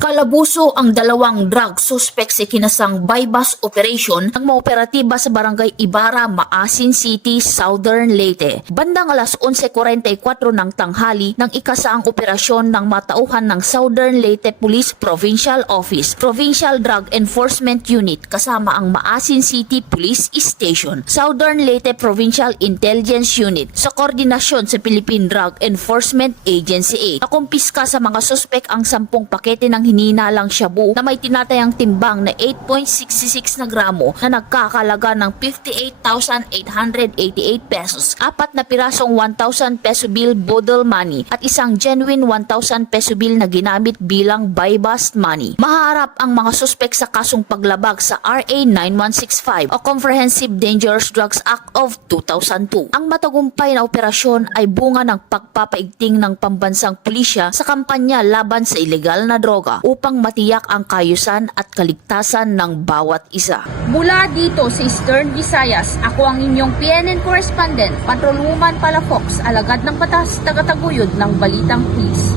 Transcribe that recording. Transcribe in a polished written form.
Kalabuso ang dalawang drug suspect sa kinasang bypass operation ng maoperatiba sa barangay Ibarra, Maasin City, Southern Leyte. Bandang alas 11:44 ng tanghali nang ikasaang operasyon ng matauhan ng Southern Leyte Police Provincial Office, Provincial Drug Enforcement Unit kasama ang Maasin City Police Station, Southern Leyte Provincial Intelligence Unit sa koordinasyon sa Philippine Drug Enforcement Agency 8. Nakumpiska sa mga suspect ang 10 pakete ng hininalang shabu na may tinatayang timbang na 8.66 na gramo na nagkakalaga ng 58,888 pesos, 4 na pirasong 1,000 peso bill bodle money at isang genuine 1,000 peso bill na ginamit bilang buy-bust money. Maharap ang mga suspek sa kasong paglabag sa RA 9165 o Comprehensive Dangerous Drugs Act of 2002. Ang matagumpay na operasyon ay bunga ng pagpapaigting ng pambansang pulisya sa kampanya laban sa ilegal na droga upang matiyak ang kaayusan at kaligtasan ng bawat isa. Mula dito sa Eastern Visayas, ako ang inyong PNN correspondent, Patrolwoman Palafox, alagad ng batas, tagataguyod ng Balitang Pulis.